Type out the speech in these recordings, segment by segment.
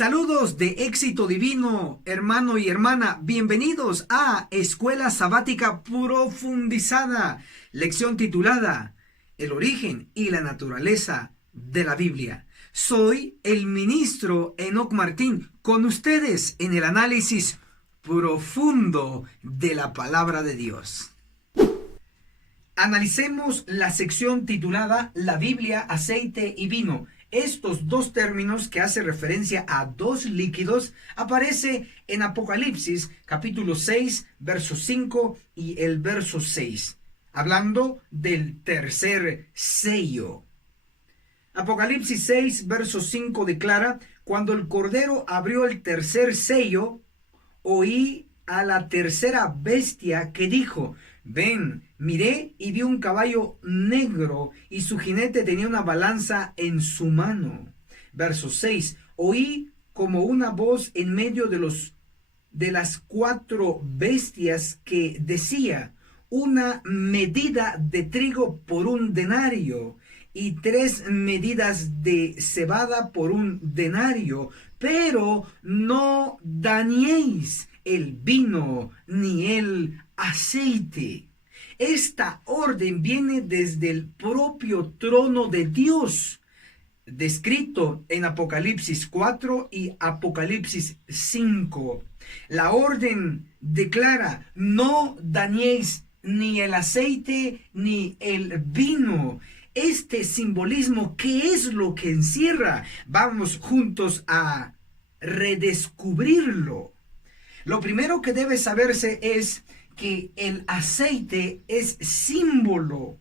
Saludos de éxito divino, hermano y hermana. Bienvenidos a Escuela Sabática Profundizada, lección titulada El origen y la naturaleza de la Biblia. Soy el ministro Enoc Martín, con ustedes en el análisis profundo de la palabra de Dios. Analicemos la sección titulada La Biblia, aceite y vino. Estos dos términos, que hacen referencia a dos líquidos, aparece en Apocalipsis capítulo 6, verso 5 y el verso 6, hablando del tercer sello. Apocalipsis 6, verso 5 declara: cuando el Cordero abrió el tercer sello, oí a la tercera bestia que dijo: ven. Miré y vi un caballo negro y su jinete tenía una balanza en su mano. Verso 6. Oí como una voz en medio de las cuatro bestias que decía: una medida de trigo por un denario y 3 medidas de cebada por un denario, pero no dañéis el vino ni el aceite. Esta orden viene desde el propio trono de Dios, descrito en Apocalipsis 4 y Apocalipsis 5. La orden declara: no dañéis ni el aceite ni el vino. Este simbolismo, ¿qué es lo que encierra? Vamos juntos a redescubrirlo. Lo primero que debe saberse es que el aceite es símbolo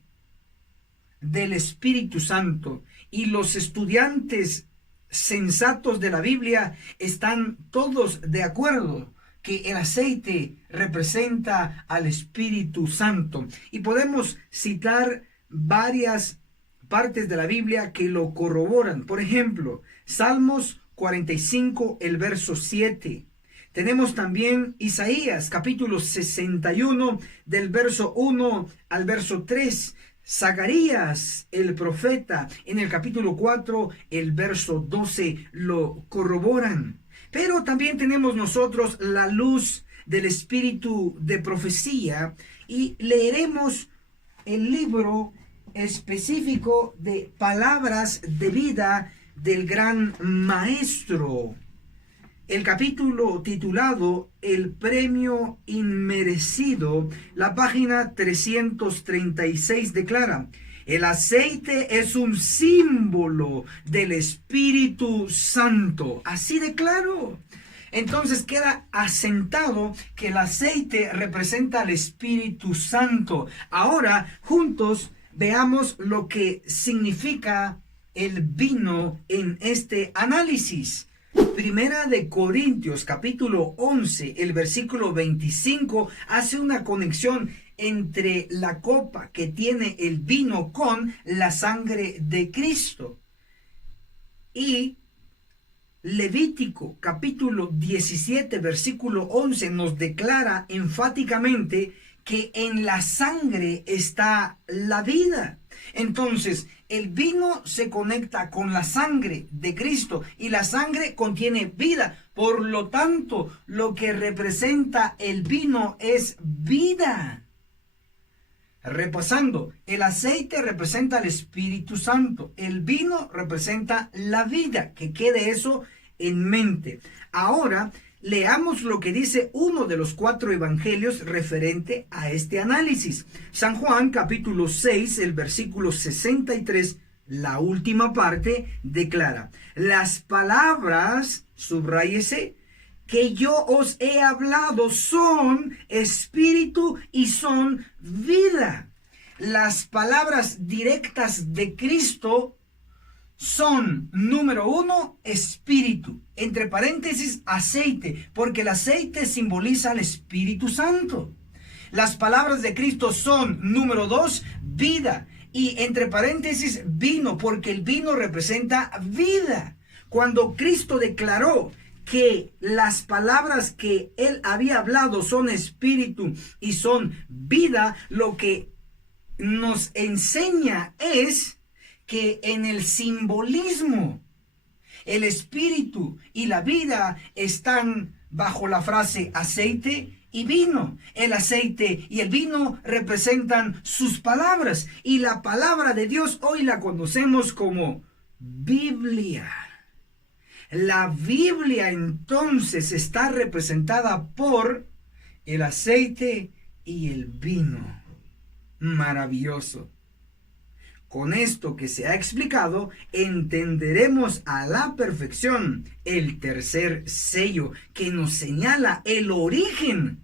del Espíritu Santo, y los estudiantes sensatos de la Biblia están todos de acuerdo que el aceite representa al Espíritu Santo, y podemos citar varias partes de la Biblia que lo corroboran. Por ejemplo, Salmos 45, el verso 7. Tenemos también Isaías capítulo 61 del verso 1 al verso 3. Zacarías el profeta en el capítulo 4, el verso 12 lo corroboran. Pero también tenemos nosotros la luz del espíritu de profecía, y leeremos el libro específico de palabras de vida del gran maestro. El capítulo titulado El premio inmerecido, la página 336 declara: el aceite es un símbolo del Espíritu Santo. Así de claro. Entonces queda asentado que el aceite representa al Espíritu Santo. Ahora, juntos, veamos lo que significa el vino en este análisis. Primera de Corintios capítulo 11, el versículo 25 hace una conexión entre la copa que tiene el vino con la sangre de Cristo. Y Levítico capítulo 17, versículo 11 nos declara enfáticamente que en la sangre está la vida. Entonces, el vino se conecta con la sangre de Cristo, y la sangre contiene vida. Por lo tanto, lo que representa el vino es vida. Repasando, el aceite representa al Espíritu Santo, el vino representa la vida. Que quede eso en mente. Ahora, leamos lo que dice uno de los 4 evangelios referente a este análisis. San Juan capítulo 6, el versículo 63, la última parte, declara: las palabras, subráyese, que yo os he hablado son espíritu y son vida. Las palabras directas de Cristo son, número 1, espíritu, entre paréntesis, aceite, porque el aceite simboliza al Espíritu Santo. Las palabras de Cristo son, número 2, vida, y entre paréntesis, vino, porque el vino representa vida. Cuando Cristo declaró que las palabras que él había hablado son espíritu y son vida, lo que nos enseña es que en el simbolismo El espíritu y la vida están bajo la frase aceite y vino. El aceite y el vino representan sus palabras, y la palabra de Dios hoy la conocemos como Biblia. La Biblia entonces está representada por el aceite y el vino. Maravilloso. Con esto que se ha explicado, entenderemos a la perfección el tercer sello que nos señala el origen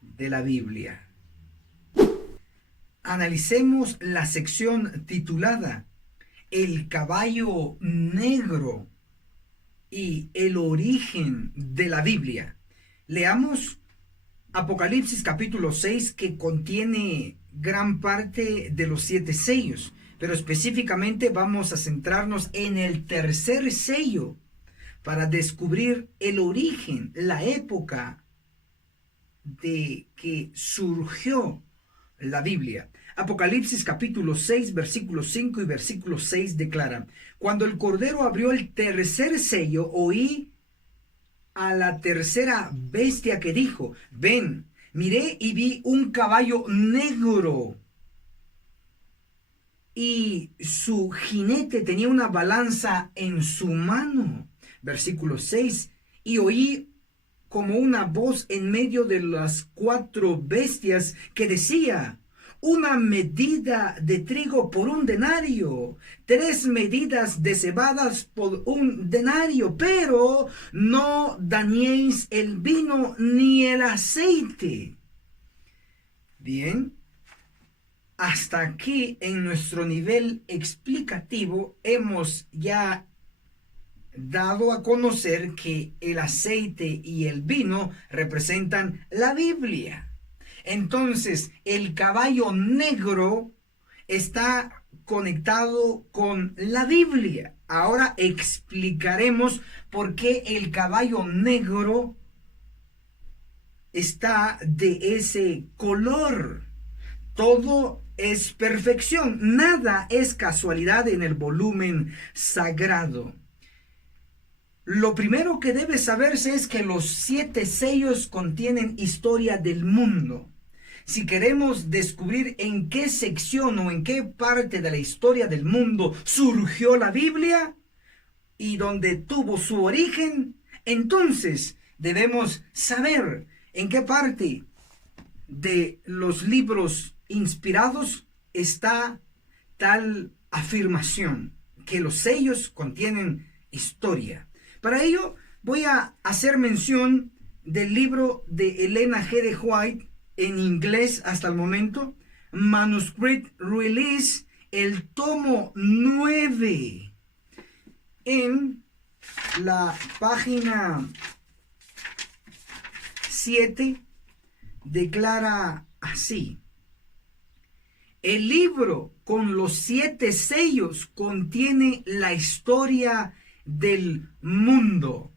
de la Biblia. Analicemos la sección titulada El caballo negro y el origen de la Biblia. Leamos Apocalipsis capítulo 6, que contiene gran parte de los 7 sellos. Pero específicamente vamos a centrarnos en el tercer sello para descubrir el origen, la época de que surgió la Biblia. Apocalipsis capítulo 6, versículos 5 y versículo 6 declara: Cuando el Cordero abrió el tercer sello, oí a la tercera bestia que dijo: Ven. Miré y vi un caballo negro, y su jinete tenía una balanza en su mano. Versículo 6. Y oí como una voz en medio de las 4 bestias que decía: una medida de trigo por 1 denario, 3 medidas de cebadas por 1 denario, pero no dañéis el vino ni el aceite. Bien. Hasta aquí, en nuestro nivel explicativo, hemos ya dado a conocer que el aceite y el vino representan la Biblia. Entonces, el caballo negro está conectado con la Biblia. Ahora explicaremos por qué el caballo negro está de ese color. Todo es perfección, nada es casualidad en el volumen sagrado. Lo primero que debe saberse es que los 7 sellos contienen historia del mundo. Si queremos descubrir en qué sección o en qué parte de la historia del mundo surgió la Biblia y dónde tuvo su origen, entonces debemos saber en qué parte de los libros inspirados está tal afirmación, que los sellos contienen historia. Para ello voy a hacer mención del libro de Elena G. de White, en inglés hasta el momento, Manuscript Release, el tomo 9. En la página 7 declara así: el libro con los 7 sellos contiene la historia del mundo.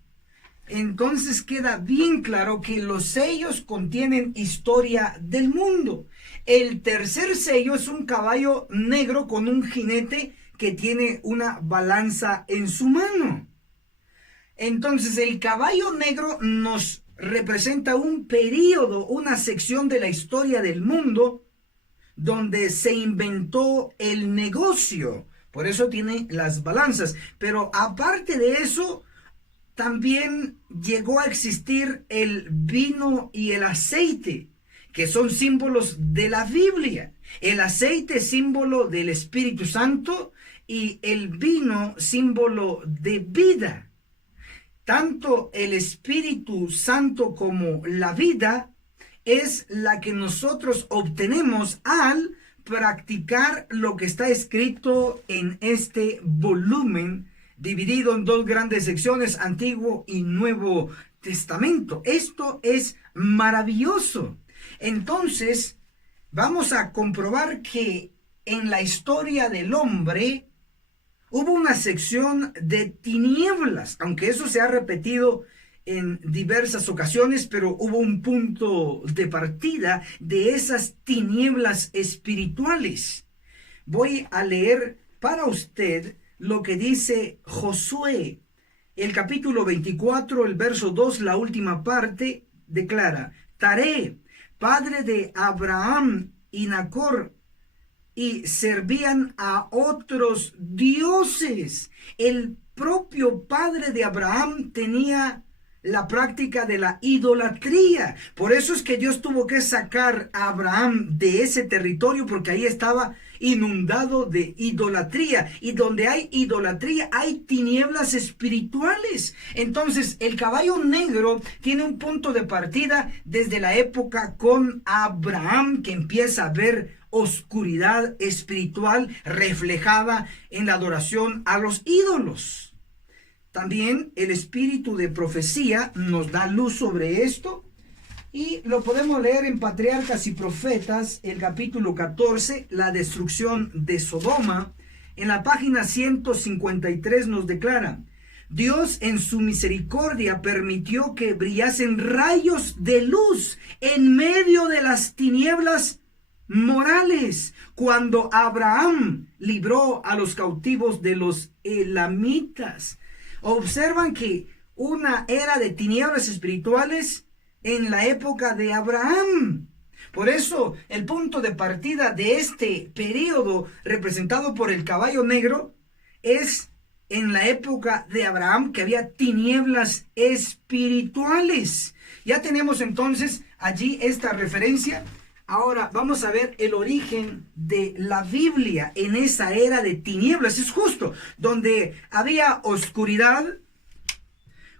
Entonces queda bien claro que los sellos contienen historia del mundo. El tercer sello es un caballo negro con un jinete que tiene una balanza en su mano. Entonces el caballo negro nos representa un período, una sección de la historia del mundo donde se inventó el negocio. Por eso tiene las balanzas. Pero aparte de eso, también llegó a existir el vino y el aceite, que son símbolos de la Biblia. El aceite, símbolo del Espíritu Santo, y el vino, símbolo de vida. Tanto el Espíritu Santo como la vida es la que nosotros obtenemos al practicar lo que está escrito en este volumen, dividido en 2 grandes secciones, Antiguo y Nuevo Testamento. Esto es maravilloso. Entonces, vamos a comprobar que en la historia del hombre hubo una sección de tinieblas, aunque eso se ha repetido en diversas ocasiones, pero hubo un punto de partida de esas tinieblas espirituales. Voy a leer para usted lo que dice Josué, el capítulo 24, el verso 2, la última parte, declara: Taré, padre de Abraham y Nacor, y servían a otros dioses. El propio padre de Abraham tenía la práctica de la idolatría. Por eso es que Dios tuvo que sacar a Abraham de ese territorio, porque ahí estaba inundado de idolatría, y donde hay idolatría hay tinieblas espirituales. Entonces el caballo negro tiene un punto de partida desde la época con Abraham, que empieza a ver oscuridad espiritual reflejada en la adoración a los ídolos. También el espíritu de profecía nos da luz sobre esto, y lo podemos leer en Patriarcas y Profetas, el capítulo 14, la destrucción de Sodoma. En la página 153 nos declara: Dios en su misericordia permitió que brillasen rayos de luz en medio de las tinieblas morales, cuando Abraham libró a los cautivos de los elamitas. Observan que una era de tinieblas espirituales en la época de Abraham. Por eso el punto de partida de este periodo representado por el caballo negro es en la época de Abraham, que había tinieblas espirituales. Ya tenemos entonces allí esta referencia. Ahora vamos a ver el origen de la Biblia en esa era de tinieblas. Es justo donde había oscuridad.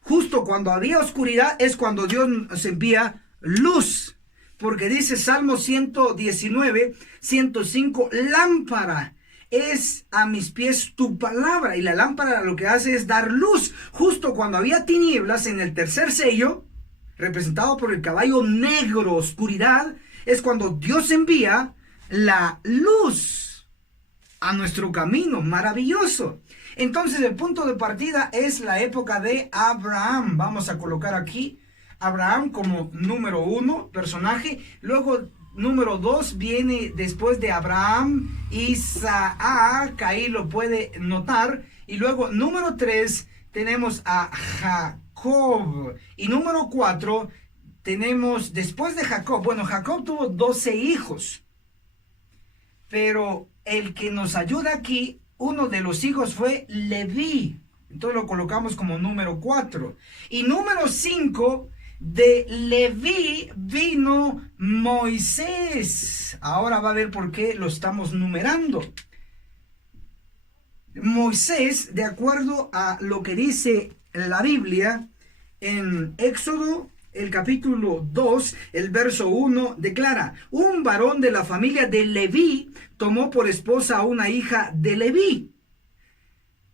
Justo cuando había oscuridad es cuando Dios nos envía luz. Porque dice Salmo 119, 105, lámpara es a mis pies tu palabra. Y la lámpara lo que hace es dar luz. Justo cuando había tinieblas en el tercer sello, representado por el caballo negro, oscuridad, es cuando Dios envía la luz a nuestro camino. Maravilloso. Entonces el punto de partida es la época de Abraham. Vamos a colocar aquí Abraham como número 1, personaje. Luego número 2 viene después de Abraham, Isaac, ahí lo puede notar. Y luego número 3 tenemos a Jacob. Y número 4 tenemos después de Jacob. Bueno, Jacob tuvo 12 hijos. Pero el que nos ayuda aquí, uno de los hijos fue Leví. Entonces lo colocamos como número 4. Y número 5, de Leví vino Moisés. Ahora va a ver por qué lo estamos numerando. Moisés, de acuerdo a lo que dice la Biblia, en Éxodo, el capítulo 2, el verso 1, declara: un varón de la familia de Leví tomó por esposa a una hija de Leví.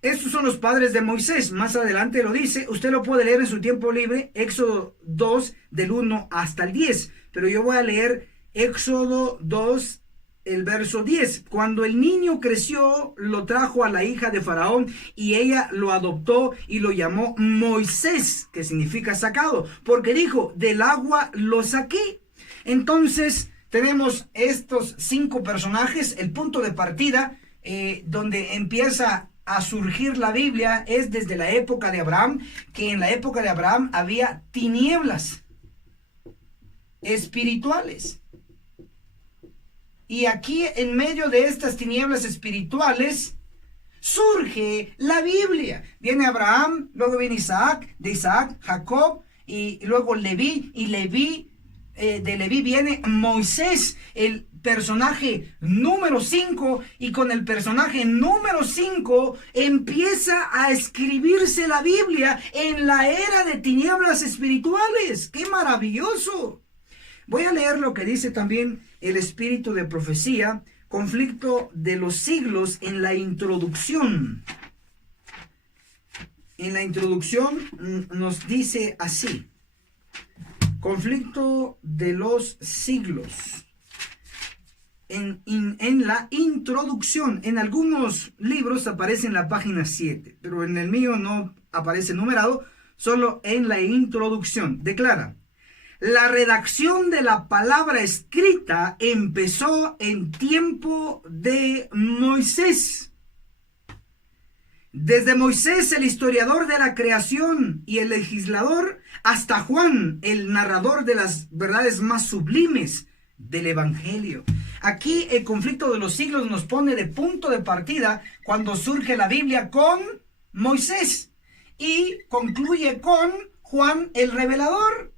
Estos son los padres de Moisés. Más adelante lo dice. Usted lo puede leer en su tiempo libre. Éxodo 2, del 1 hasta el 10. Pero yo voy a leer Éxodo 2, el verso 10. Cuando el niño creció, lo trajo a la hija de Faraón, y ella lo adoptó y lo llamó Moisés, que significa sacado, porque dijo: del agua lo saqué. Entonces tenemos estos 5 personajes. El punto de partida donde empieza a surgir la Biblia es desde la época de Abraham, que en la época de Abraham había tinieblas espirituales. Y aquí, en medio de estas tinieblas espirituales, surge la Biblia. Viene Abraham, luego viene Isaac, de Isaac, Jacob, y luego Leví, y de Leví viene Moisés, el personaje número 5, y con el personaje número 5 empieza a escribirse la Biblia en la era de tinieblas espirituales. ¡Qué maravilloso! Voy a leer lo que dice también el espíritu de profecía, conflicto de los siglos, en la introducción. En la introducción nos dice así: conflicto de los siglos. En la introducción, en algunos libros aparece en la página 7, pero en el mío no aparece numerado, solo en la introducción. Declara: la redacción de la palabra escrita empezó en tiempo de Moisés. Desde Moisés, el historiador de la creación y el legislador, hasta Juan, el narrador de las verdades más sublimes del Evangelio. Aquí el conflicto de los siglos nos pone de punto de partida cuando surge la Biblia con Moisés y concluye con Juan el revelador.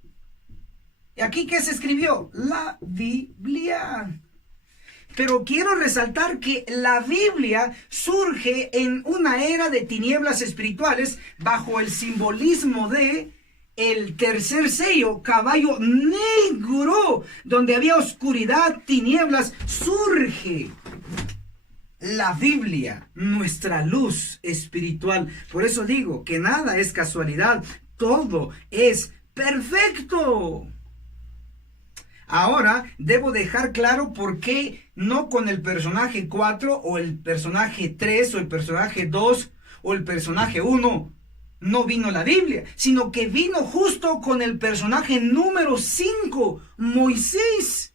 ¿Y aquí qué se escribió? La Biblia. Pero quiero resaltar que la Biblia surge en una era de tinieblas espirituales bajo el simbolismo de el tercer sello, caballo negro, donde había oscuridad, tinieblas, surge la Biblia, nuestra luz espiritual. Por eso digo que nada es casualidad, todo es perfecto. Ahora debo dejar claro por qué no con el personaje 4 o el personaje 3 o el personaje 2 o el personaje 1 no vino la Biblia, sino que vino justo con el personaje número 5, Moisés.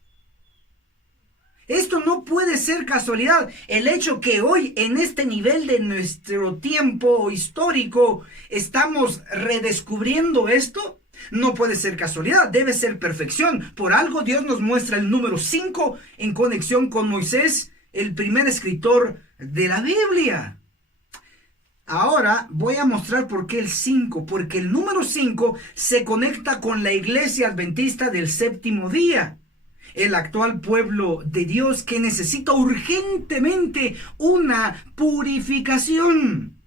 Esto no puede ser casualidad. El hecho que hoy en este nivel de nuestro tiempo histórico estamos redescubriendo esto, no puede ser casualidad, debe ser perfección. Por algo Dios nos muestra el número 5 en conexión con Moisés, el primer escritor de la Biblia. Ahora voy a mostrar por qué el 5, porque el número 5 se conecta con la iglesia adventista del séptimo día, el actual pueblo de Dios que necesita urgentemente una purificación.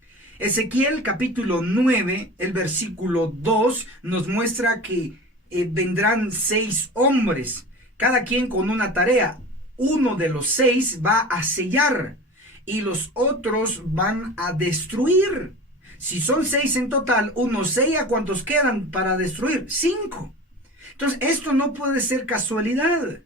Ezequiel capítulo 9, el versículo 2 nos muestra que vendrán 6 hombres, cada quien con una tarea. Uno de los 6 va a sellar y los otros van a destruir. Si son 6 en total, uno sella, ¿cuántos quedan para destruir? 5. Entonces, esto no puede ser casualidad.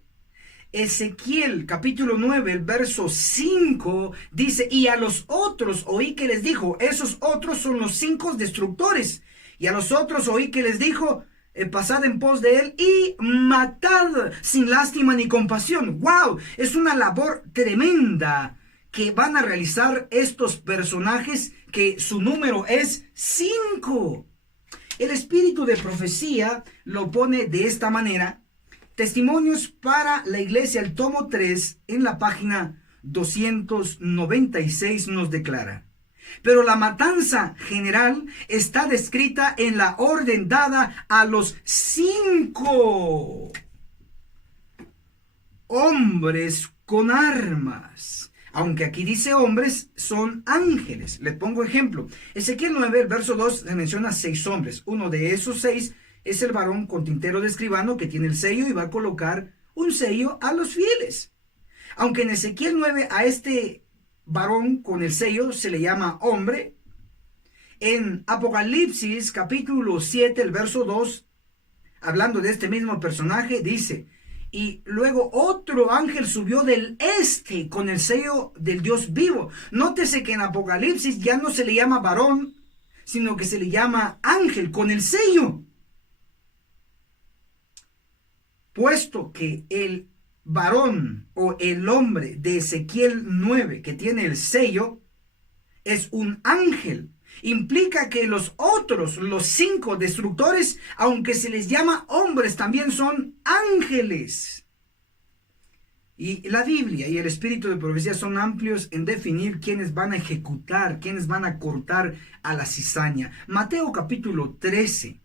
Ezequiel capítulo 9, el verso 5 dice, y a los otros oí que les dijo, esos otros son los 5 destructores, y a los otros oí que les dijo, pasad en pos de él y matad sin lástima ni compasión. ¡Wow! Es una labor tremenda que van a realizar estos personajes, que su número es 5. El espíritu de profecía lo pone de esta manera. Testimonios para la iglesia, el tomo 3, en la página 296 nos declara: pero la matanza general está descrita en la orden dada a los 5 hombres con armas. Aunque aquí dice hombres, son ángeles. Les pongo ejemplo. Ezequiel 9, el verso 2, se menciona 6 hombres. Uno de esos 6 es el varón con tintero de escribano que tiene el sello y va a colocar un sello a los fieles. Aunque en Ezequiel 9 a este varón con el sello se le llama hombre, en Apocalipsis capítulo 7, el verso 2, hablando de este mismo personaje, dice: y luego otro ángel subió del este con el sello del Dios vivo. Nótese que en Apocalipsis ya no se le llama varón, sino que se le llama ángel con el sello. Puesto que el varón o el hombre de Ezequiel 9 que tiene el sello es un ángel, implica que los otros, los 5 destructores, aunque se les llama hombres, también son ángeles. Y la Biblia y el espíritu de profecía son amplios en definir quiénes van a ejecutar, quiénes van a cortar a la cizaña. Mateo capítulo 13,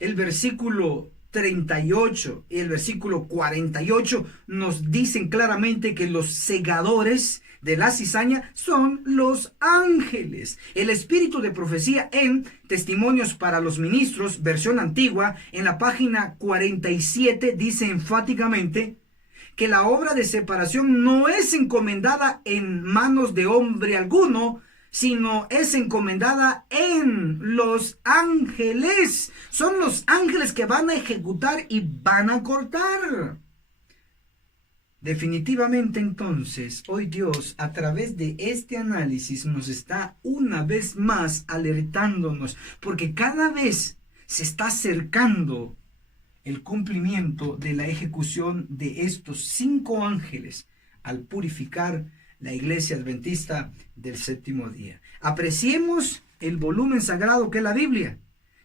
el versículo 38 y el versículo 48 nos dicen claramente que los segadores de la cizaña son los ángeles. El espíritu de profecía en Testimonios para los Ministros, versión antigua, en la página 47, dice enfáticamente que la obra de separación no es encomendada en manos de hombre alguno, sino es encomendada en los ángeles. Son los ángeles que van a ejecutar y van a cortar. Definitivamente, entonces, hoy Dios, a través de este análisis, nos está una vez más alertándonos, porque cada vez se está acercando el cumplimiento de la ejecución de estos 5 ángeles al purificar la Iglesia Adventista del Séptimo Día. Apreciemos el volumen sagrado que es la Biblia,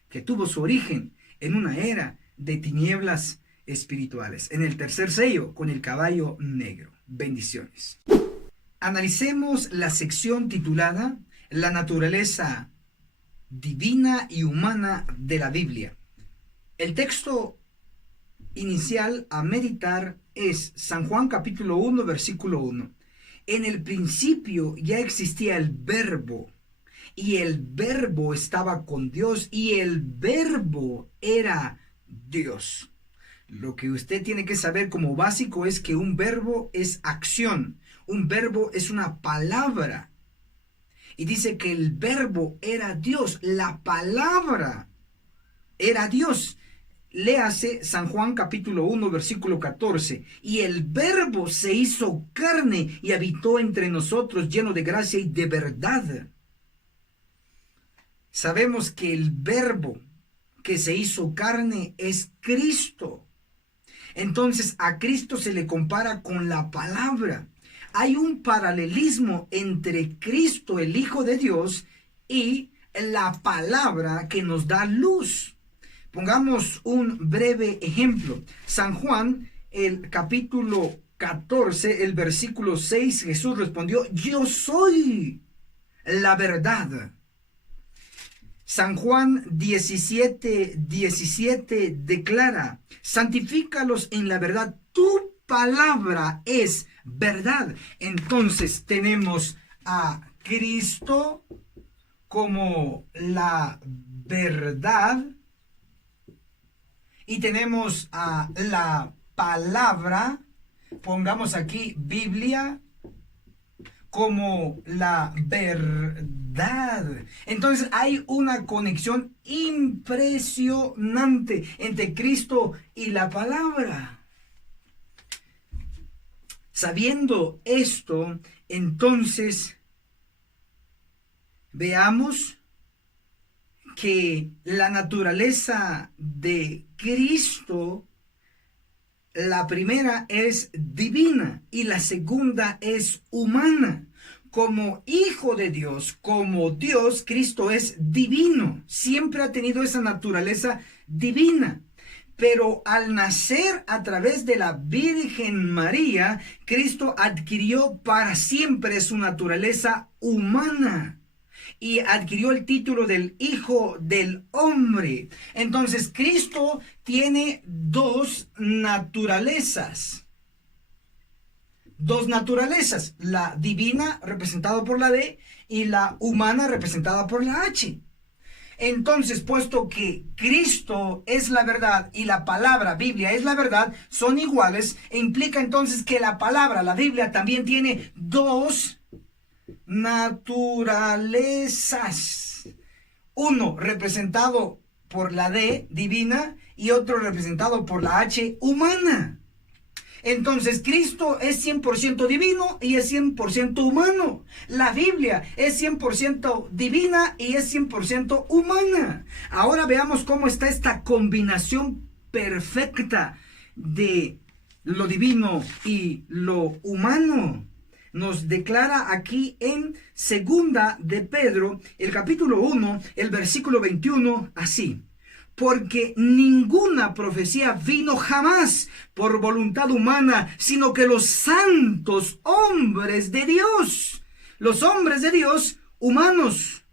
que tuvo su origen en una era de tinieblas espirituales, en el tercer sello con el caballo negro. Bendiciones. Analicemos la sección titulada La naturaleza divina y humana de la Biblia. El texto inicial a meditar es San Juan capítulo 1, versículo 1. En el principio ya existía el Verbo, y el Verbo estaba con Dios, y el Verbo era Dios. Lo que usted tiene que saber como básico es que un verbo es acción, un verbo es una palabra. Y dice que el Verbo era Dios, la palabra era Dios. Léase San Juan capítulo 1, versículo 14. Y el Verbo se hizo carne y habitó entre nosotros, lleno de gracia y de verdad. Sabemos que el Verbo que se hizo carne es Cristo. Entonces a Cristo se le compara con la palabra. Hay un paralelismo entre Cristo, el Hijo de Dios, y la palabra que nos da luz. Pongamos un breve ejemplo. San Juan, el capítulo 14, el versículo 6, Jesús respondió: yo soy la verdad. San Juan 17:17 declara: santifícalos en la verdad, tu palabra es verdad. Entonces tenemos a Cristo como la verdad y tenemos a la palabra, pongamos aquí Biblia, como la verdad. Entonces hay una conexión impresionante entre Cristo y la palabra. Sabiendo esto, entonces veamos que la naturaleza de Cristo, la primera es divina y la segunda es humana. Como Hijo de Dios, como Dios, Cristo es divino. Siempre ha tenido esa naturaleza divina. Pero al nacer a través de la Virgen María, Cristo adquirió para siempre su naturaleza humana y adquirió el título del Hijo del Hombre. Entonces Cristo tiene dos naturalezas, la divina representada por la D y la humana representada por la H. Entonces, puesto que Cristo es la verdad y la palabra Biblia es la verdad, son iguales, e implica entonces que la palabra, la Biblia, también tiene dos naturalezas. Uno representado por la D divina y otro representado por la H humana. Entonces Cristo es 100% divino y es 100% humano. La Biblia es 100% divina y es 100% humana. Ahora veamos cómo está esta combinación perfecta de lo divino y lo humano. Nos declara aquí en Segunda de Pedro, el capítulo 1, el versículo 21, así: porque ninguna profecía vino jamás por voluntad humana, sino que los santos hombres de Dios, los hombres de Dios humanos,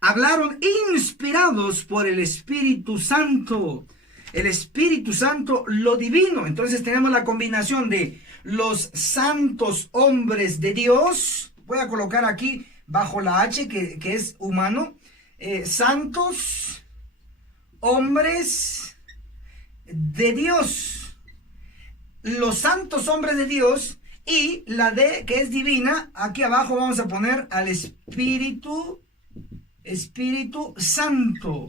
hablaron inspirados por el Espíritu Santo. El Espíritu Santo, lo divino. Entonces tenemos la combinación de los santos hombres de Dios. Voy a colocar aquí bajo la H que es humano. Santos hombres de Dios, los santos hombres de Dios, y la D que es divina, aquí abajo vamos a poner al Espíritu Santo,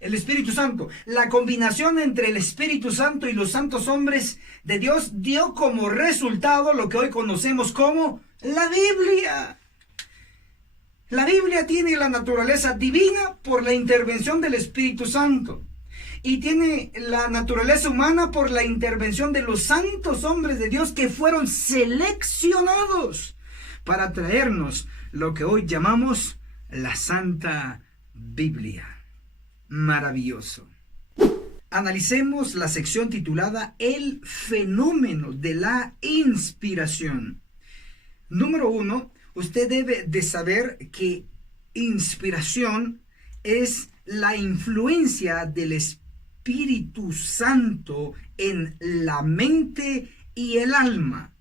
el Espíritu Santo. La combinación entre el Espíritu Santo y los santos hombres de Dios dio como resultado lo que hoy conocemos como la Biblia. La Biblia tiene la naturaleza divina por la intervención del Espíritu Santo y tiene la naturaleza humana por la intervención de los santos hombres de Dios que fueron seleccionados para traernos lo que hoy llamamos la Santa Biblia. Maravilloso. Analicemos la sección titulada El fenómeno de la inspiración. Número 1, usted debe de saber que inspiración es la influencia del Espíritu Santo en la mente y el alma.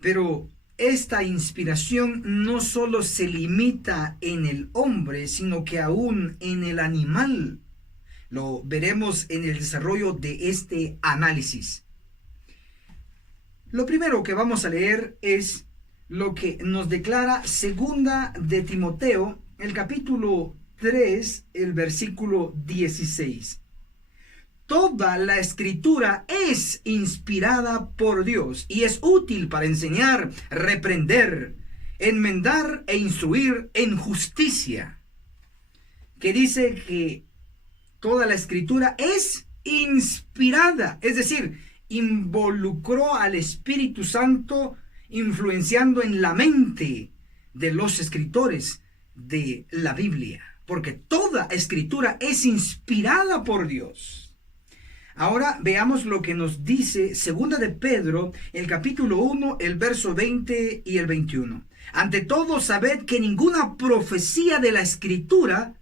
Pero esta inspiración no solo se limita en el hombre, sino que aún en el animal. Lo veremos en el desarrollo de este análisis. Lo primero que vamos a leer es lo que nos declara segunda de Timoteo, el capítulo 3, el versículo 16. Toda la escritura es inspirada por Dios y es útil para enseñar, reprender, enmendar e instruir en justicia. Que dice que toda la escritura es inspirada, es decir, involucró al Espíritu Santo influenciando en la mente de los escritores de la Biblia, porque toda escritura es inspirada por Dios. Ahora veamos lo que nos dice segunda de Pedro, el capítulo 1, el verso 20 y el 21. Ante todo, sabed que ninguna profecía de la escritura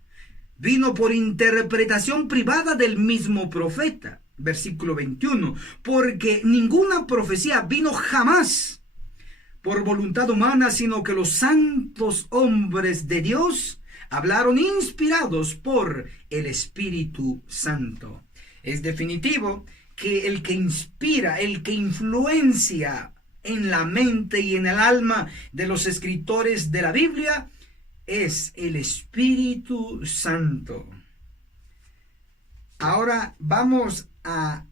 vino por interpretación privada del mismo profeta. Versículo 21. Porque ninguna profecía vino jamás por voluntad humana, sino que los santos hombres de Dios hablaron inspirados por el Espíritu Santo. Es definitivo que el que inspira, el que influencia en la mente y en el alma de los escritores de la Biblia es el Espíritu Santo. Ahora vamos a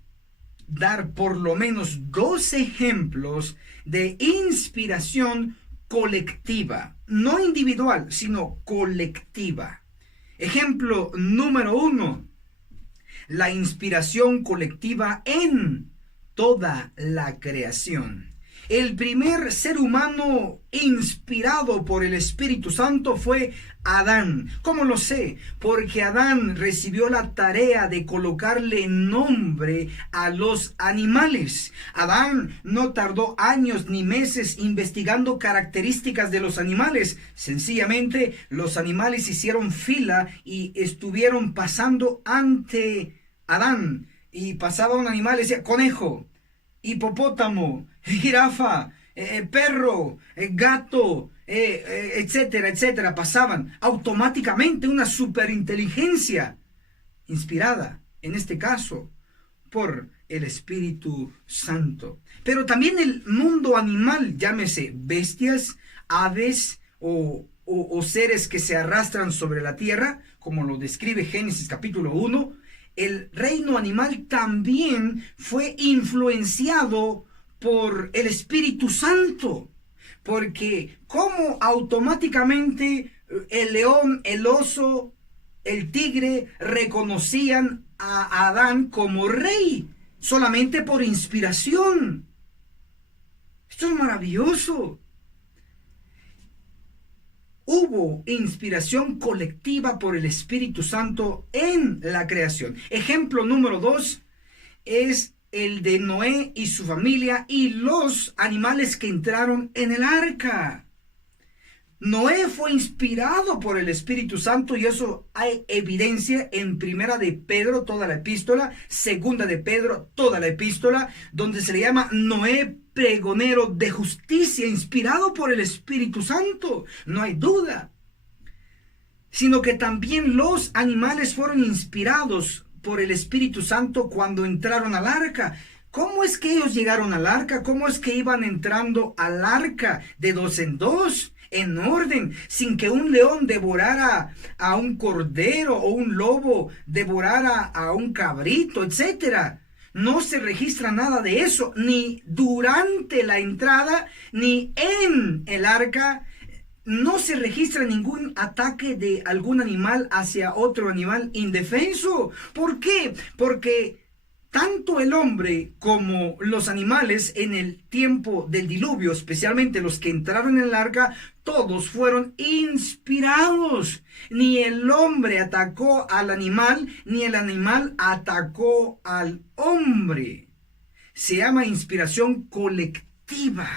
dar por lo menos 2 ejemplos de inspiración colectiva, no individual, sino colectiva. Ejemplo número 1. La inspiración colectiva en toda la creación. El primer ser humano inspirado por el Espíritu Santo fue Adán. ¿Cómo lo sé? Porque Adán recibió la tarea de colocarle nombre a los animales. Adán no tardó años ni meses investigando características de los animales. Sencillamente los animales hicieron fila y estuvieron pasando ante Adán. Y pasaba un animal y decía conejo, hipopótamo, jirafa, perro, gato, etcétera, etcétera. Pasaban automáticamente una superinteligencia inspirada, en este caso, por el Espíritu Santo. Pero también el mundo animal, llámese bestias, aves o seres que se arrastran sobre la tierra, como lo describe Génesis capítulo 1, el reino animal también fue influenciado por el Espíritu Santo, porque como automáticamente el león, el oso, el tigre reconocían a Adán como rey, solamente por inspiración. Esto es maravilloso. Hubo inspiración colectiva por el Espíritu Santo en la creación. Ejemplo número 2 es el de Noé y su familia y los animales que entraron en el arca. Noé fue inspirado por el Espíritu Santo y eso hay evidencia en primera de Pedro, toda la epístola, segunda de Pedro, toda la epístola, donde se le llama Noé pregonero de justicia, inspirado por el Espíritu Santo, no hay duda. Sino que también los animales fueron inspirados por el Espíritu Santo cuando entraron al arca. ¿Cómo es que ellos llegaron al arca? ¿Cómo es que iban entrando al arca de 2 en 2? En orden, sin que un león devorara a un cordero o un lobo devorara a un cabrito, etcétera. No se registra nada de eso, ni durante la entrada, ni en el arca. No se registra ningún ataque de algún animal hacia otro animal indefenso. ¿Por qué? Porque tanto el hombre como los animales en el tiempo del diluvio, especialmente los que entraron en el arca, todos fueron inspirados. Ni el hombre atacó al animal, ni el animal atacó al hombre. Se llama inspiración colectiva.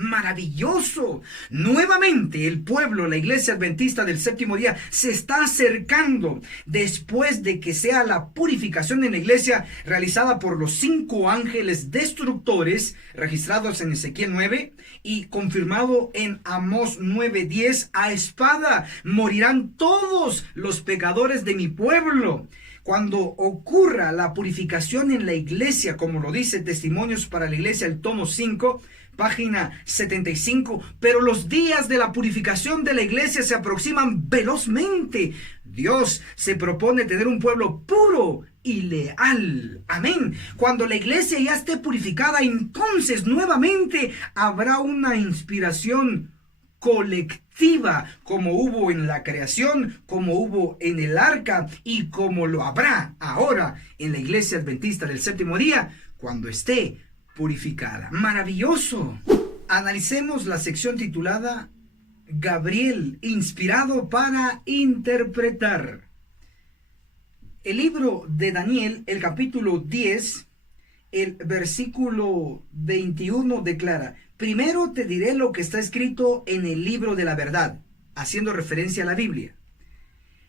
Maravilloso. Nuevamente el pueblo, la iglesia adventista del séptimo día, se está acercando después de que sea la purificación en la iglesia realizada por los 5 ángeles destructores registrados en Ezequiel 9 y confirmado en Amós 9:10. A espada morirán todos los pecadores de mi pueblo. Cuando ocurra la purificación en la iglesia, como lo dice Testimonios para la Iglesia, el tomo 5, página 75, pero los días de la purificación de la iglesia se aproximan velozmente. Dios se propone tener un pueblo puro y leal. Amén. Cuando la iglesia ya esté purificada, entonces nuevamente habrá una inspiración colectiva, como hubo en la creación, como hubo en el arca y como lo habrá ahora en la iglesia adventista del séptimo día, cuando esté purificada. Maravilloso. Analicemos la sección titulada Gabriel, inspirado para interpretar. El libro de Daniel, el capítulo 10, el versículo 21 declara: primero te diré lo que está escrito en el libro de la verdad, haciendo referencia a la Biblia.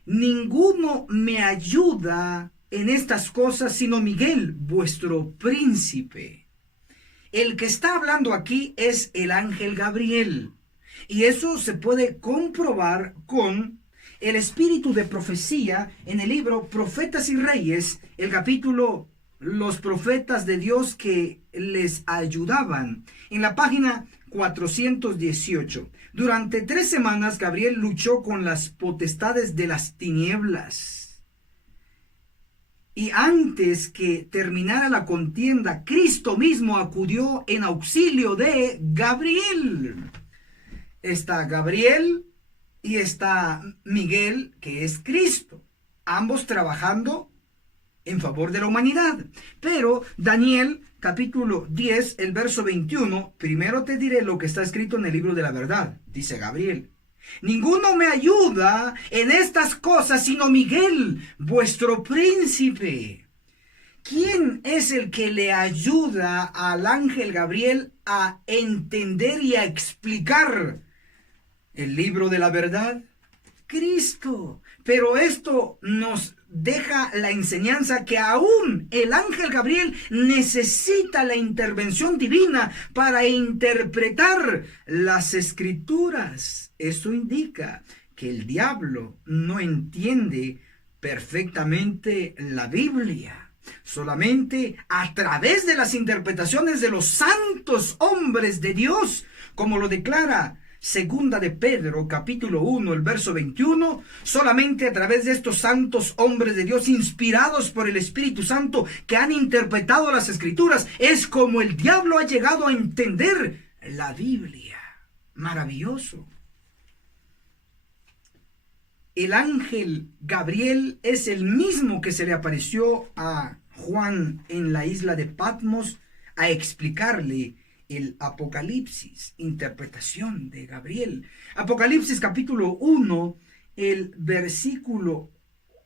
Ninguno me ayuda en estas cosas sino Miguel, vuestro príncipe. El que está hablando aquí es el ángel Gabriel. Y eso se puede comprobar con el espíritu de profecía en el libro Profetas y Reyes, el capítulo Los profetas de Dios que les ayudaban, en la página 418. Durante 3 semanas Gabriel luchó con las potestades de las tinieblas. Y antes que terminara la contienda, Cristo mismo acudió en auxilio de Gabriel. Está Gabriel y está Miguel, que es Cristo, ambos trabajando en favor de la humanidad. Pero Daniel, capítulo 10, el verso 21, primero te diré lo que está escrito en el libro de la verdad, dice Gabriel. Ninguno me ayuda en estas cosas sino Miguel, vuestro príncipe. ¿Quién es el que le ayuda al ángel Gabriel a entender y a explicar el libro de la verdad? Cristo. Pero esto nos deja la enseñanza que aún el ángel Gabriel necesita la intervención divina para interpretar las escrituras. Eso indica que el diablo no entiende perfectamente la Biblia. Solamente a través de las interpretaciones de los santos hombres de Dios, como lo declara Segunda de Pedro, capítulo 1, el verso 21, solamente a través de estos santos hombres de Dios, inspirados por el Espíritu Santo, que han interpretado las Escrituras, es como el diablo ha llegado a entender la Biblia. Maravilloso. El ángel Gabriel es el mismo que se le apareció a Juan en la isla de Patmos a explicarle el Apocalipsis, interpretación de Gabriel. Apocalipsis capítulo 1, el versículo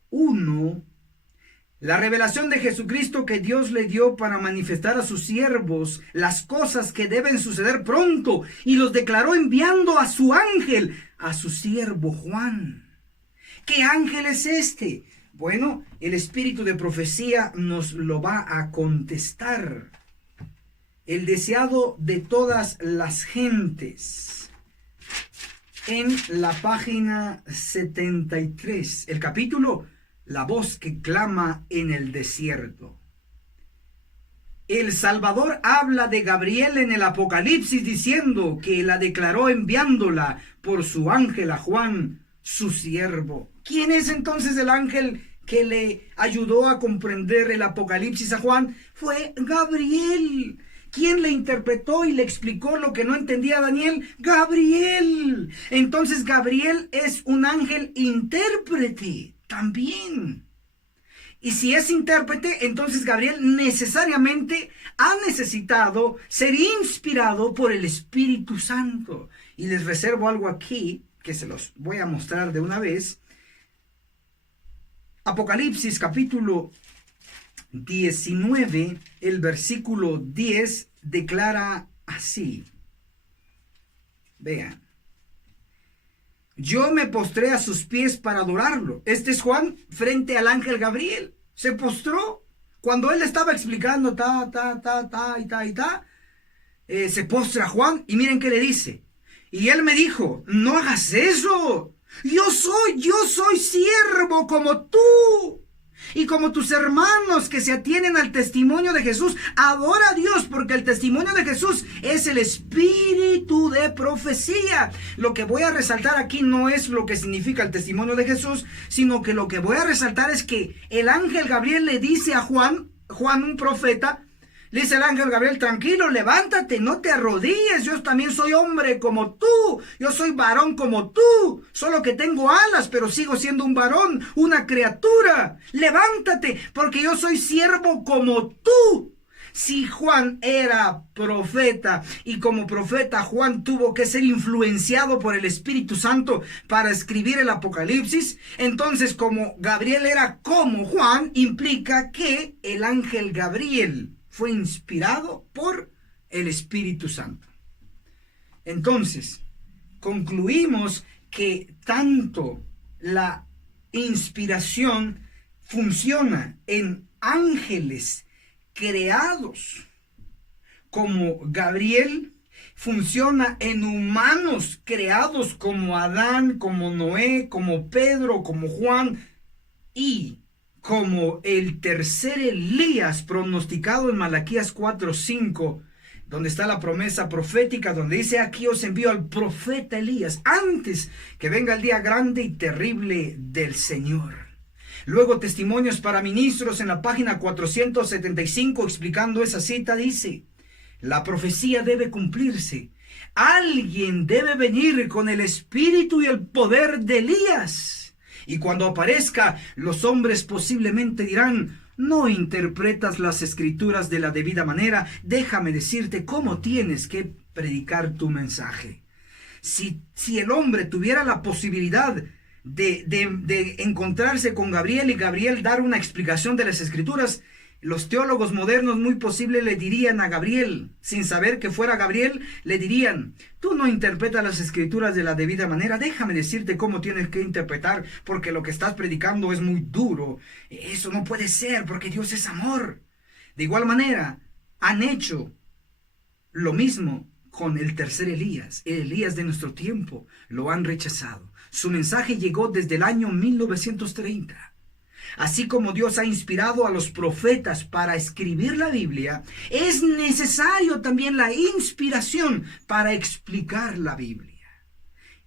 1, la revelación de Jesucristo que Dios le dio para manifestar a sus siervos las cosas que deben suceder pronto, y los declaró enviando a su ángel, a su siervo Juan. ¿Qué ángel es este? Bueno, el espíritu de profecía nos lo va a contestar. El deseado de todas las gentes. En la página 73, el capítulo La voz que clama en el desierto. El Salvador habla de Gabriel en el Apocalipsis diciendo que la declaró enviándola por su ángel a Juan, su siervo. ¿Quién es entonces el ángel que le ayudó a comprender el Apocalipsis a Juan? Fue Gabriel. ¿Quién le interpretó y le explicó lo que no entendía Daniel? Gabriel. Entonces Gabriel es un ángel intérprete también. Y si es intérprete, entonces Gabriel necesariamente ha necesitado ser inspirado por el Espíritu Santo. Y les reservo algo aquí, que se los voy a mostrar de una vez. Apocalipsis capítulo 19, el versículo 10 declara así. Vean. Yo me postré a sus pies para adorarlo. Este es Juan frente al ángel Gabriel. Se postró. Cuando él estaba explicando se postra Juan y miren qué le dice. Y él me dijo, no hagas eso. Yo soy siervo como tú. Y como tus hermanos que se atienen al testimonio de Jesús, adora a Dios, porque el testimonio de Jesús es el espíritu de profecía. Lo que voy a resaltar aquí no es lo que significa el testimonio de Jesús, sino que lo que voy a resaltar es que el ángel Gabriel le dice a Juan un profeta, le dice el ángel Gabriel, tranquilo, levántate, no te arrodilles, yo también soy hombre como tú, yo soy varón como tú, solo que tengo alas, pero sigo siendo un varón, una criatura. Levántate, porque yo soy siervo como tú. Si Juan era profeta y como profeta Juan tuvo que ser influenciado por el Espíritu Santo para escribir el Apocalipsis, entonces como Gabriel era como Juan, implica que el ángel Gabriel fue inspirado por el Espíritu Santo. Entonces, concluimos que tanto la inspiración funciona en ángeles creados como Gabriel, funciona en humanos creados como Adán, como Noé, como Pedro, como Juan y como el tercer Elías pronosticado en Malaquías 4:5, donde está la promesa profética, donde dice, aquí os envío al profeta Elías, antes que venga el día grande y terrible del Señor. Luego, testimonios para ministros en la página 475, explicando esa cita, dice, la profecía debe cumplirse. Alguien debe venir con el espíritu y el poder de Elías. Y cuando aparezca, los hombres posiblemente dirán, no interpretas las escrituras de la debida manera, déjame decirte cómo tienes que predicar tu mensaje. Si el hombre tuviera la posibilidad de encontrarse con Gabriel y Gabriel dar una explicación de las escrituras, los teólogos modernos muy posible le dirían a Gabriel, sin saber que fuera Gabriel, le dirían, tú no interpretas las escrituras de la debida manera, déjame decirte cómo tienes que interpretar, porque lo que estás predicando es muy duro. Eso no puede ser, porque Dios es amor. De igual manera, han hecho lo mismo con el tercer Elías, el Elías de nuestro tiempo, lo han rechazado. Su mensaje llegó desde el año 1930. Así como Dios ha inspirado a los profetas para escribir la Biblia, es necesario también la inspiración para explicar la Biblia.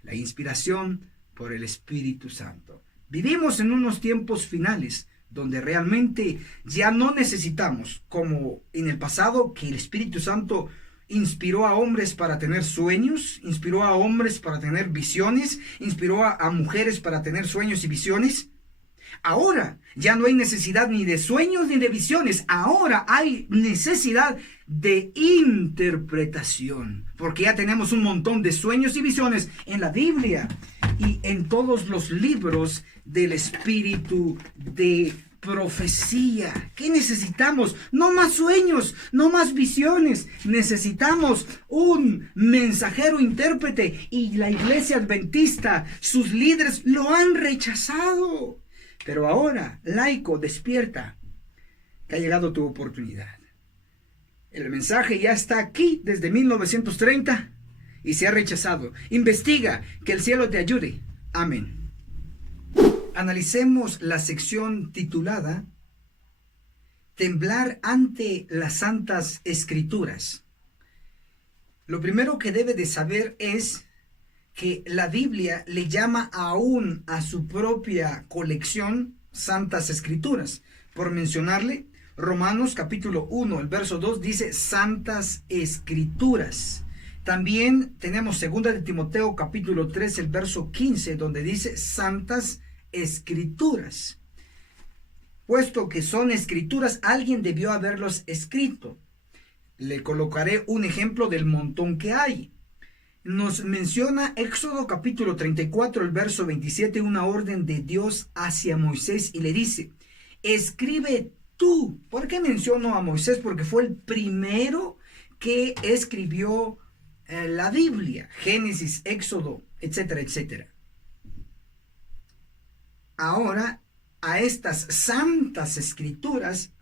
La inspiración por el Espíritu Santo. Vivimos en unos tiempos finales donde realmente ya no necesitamos, como en el pasado, que el Espíritu Santo inspiró a hombres para tener sueños, inspiró a hombres para tener visiones, inspiró a mujeres para tener sueños y visiones. Ahora ya no hay necesidad ni de sueños ni de visiones. Ahora hay necesidad de interpretación, porque ya tenemos un montón de sueños y visiones en la Biblia y en todos los libros del espíritu de profecía. ¿Qué necesitamos? No más sueños, no más visiones. Necesitamos un mensajero intérprete, y la iglesia adventista, sus líderes lo han rechazado. Pero ahora, laico, despierta, que ha llegado tu oportunidad. El mensaje ya está aquí desde 1930 y se ha rechazado. Investiga, que el cielo te ayude. Amén. Analicemos la sección titulada Temblar ante las Santas Escrituras. Lo primero que debe de saber es que la Biblia le llama aún a su propia colección Santas Escrituras. Por mencionarle, Romanos capítulo 1, el verso 2 dice Santas Escrituras. También tenemos 2 de Timoteo capítulo 3, el verso 15, donde dice Santas Escrituras. puesto que son escrituras, alguien debió haberlos escrito. Le colocaré un ejemplo del montón que hay. Nos menciona Éxodo capítulo 34, el verso 27, una orden de Dios hacia Moisés y le dice, escribe tú. ¿Por qué menciono a Moisés? Porque fue el primero que escribió la Biblia, Génesis, Éxodo, etcétera, etcétera. Ahora, a estas santas escrituras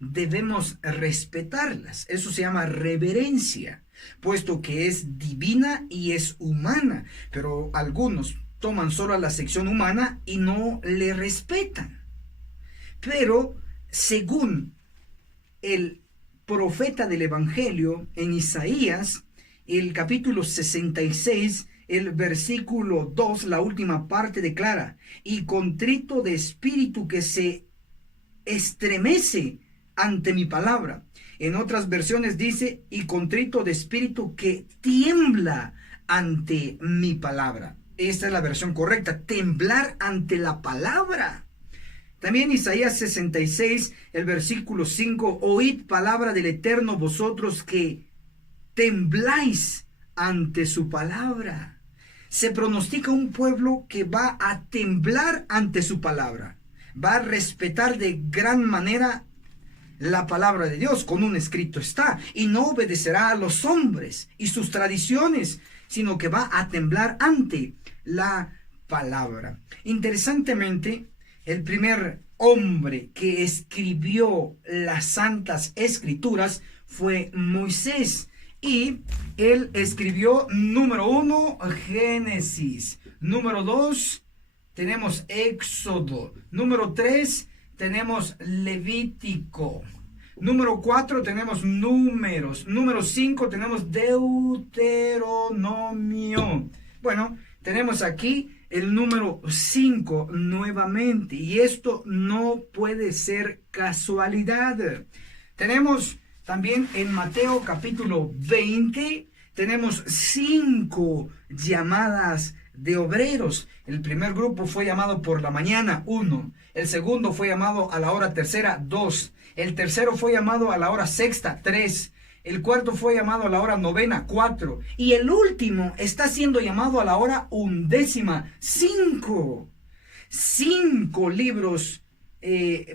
debemos respetarlas. Eso se llama reverencia, puesto que es divina y es humana, pero algunos toman solo la sección humana y no le respetan. Pero según el profeta del Evangelio en Isaías, el capítulo 66, el versículo 2, la última parte declara, y contrito de espíritu que se estremece ante mi palabra. En otras versiones dice, y contrito de espíritu que tiembla ante mi palabra. Esta es la versión correcta, temblar ante la palabra. También Isaías 66, el versículo 5, oíd palabra del Eterno vosotros que tembláis ante su palabra. Se pronostica un pueblo que va a temblar ante su palabra, va a respetar de gran manera la palabra de Dios, con un escrito está, y no obedecerá a los hombres y sus tradiciones, sino que va a temblar ante la palabra. Interesantemente, el primer hombre que escribió las santas escrituras fue Moisés, y él escribió, número 1, Génesis, número 2, tenemos Éxodo, número 3, tenemos Levítico, número 4 tenemos Números, número 5 tenemos Deuteronomio. Bueno, tenemos aquí el número 5 nuevamente, y esto no puede ser casualidad. Tenemos también en Mateo capítulo 20, tenemos 5 llamadas de obreros. El primer grupo fue llamado por la mañana, 1. El segundo fue llamado a la hora tercera, 2. El tercero fue llamado a la hora sexta, 3. El cuarto fue llamado a la hora novena, 4. Y el último está siendo llamado a la hora undécima, 5. 5 libros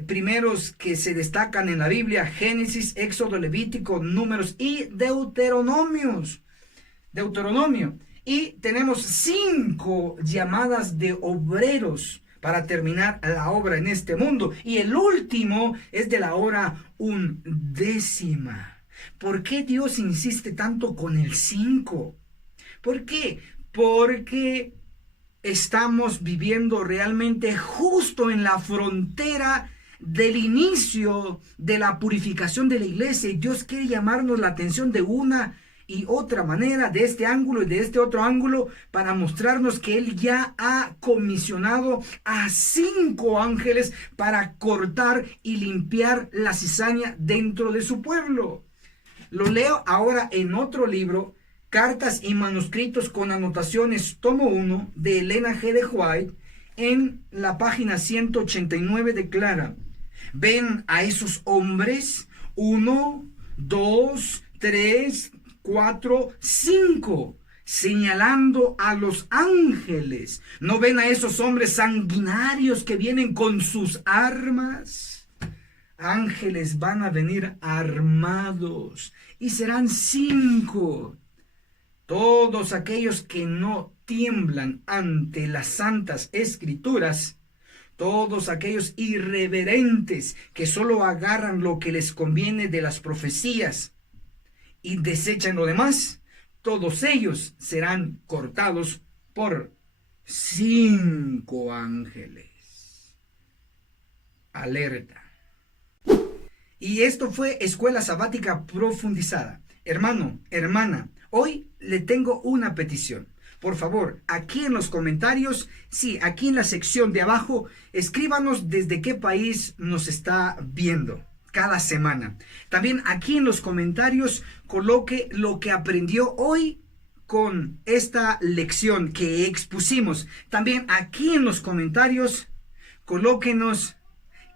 primeros que se destacan en la Biblia: Génesis, Éxodo, Levítico, Números y Deuteronomio. Y tenemos 5 llamadas de obreros para terminar la obra en este mundo. Y el último es de la hora undécima. ¿Por qué Dios insiste tanto con el 5? ¿Por qué? Porque estamos viviendo realmente justo en la frontera del inicio de la purificación de la iglesia, y Dios quiere llamarnos la atención de una y otra manera, de este ángulo y de este otro ángulo, para mostrarnos que Él ya ha comisionado a 5 ángeles para cortar y limpiar la cizaña dentro de su pueblo. Lo leo ahora en otro libro, Cartas y manuscritos con anotaciones, tomo 1, de Elena G. de White. En la página 189 declara: ven a esos hombres, 1, 2, 3, 4, 5, señalando a los ángeles. ¿No ven a esos hombres sanguinarios que vienen con sus armas? Ángeles van a venir armados, y serán 5. Todos aquellos que no tiemblan ante las santas escrituras, todos aquellos irreverentes que solo agarran lo que les conviene de las profecías y desechan lo demás, todos ellos serán cortados por 5 ángeles. Alerta. Y esto fue Escuela Sabática Profundizada. Hermano, hermana, hoy le tengo una petición. Por favor, aquí en los comentarios, sí, aquí en la sección de abajo, escríbanos desde qué país nos está viendo cada semana. También aquí en los comentarios coloque lo que aprendió hoy con esta lección que expusimos. También aquí en los comentarios colóquenos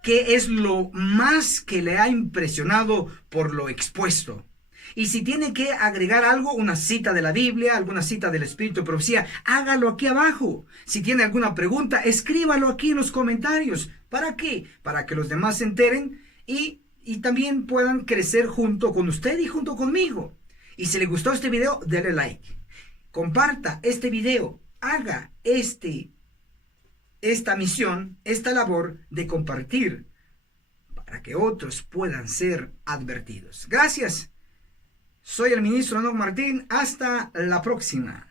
qué es lo más que le ha impresionado por lo expuesto. Y si tiene que agregar algo, una cita de la Biblia, alguna cita del Espíritu de Profecía, hágalo aquí abajo. Si tiene alguna pregunta, escríbalo aquí en los comentarios. ¿Para qué? Para que los demás se enteren y también puedan crecer junto con usted y junto conmigo. Y si le gustó este video, dele like. Comparta este video. Haga esta misión, esta labor de compartir para que otros puedan ser advertidos. Gracias. Soy el ministro Enoc Martín. Hasta la próxima.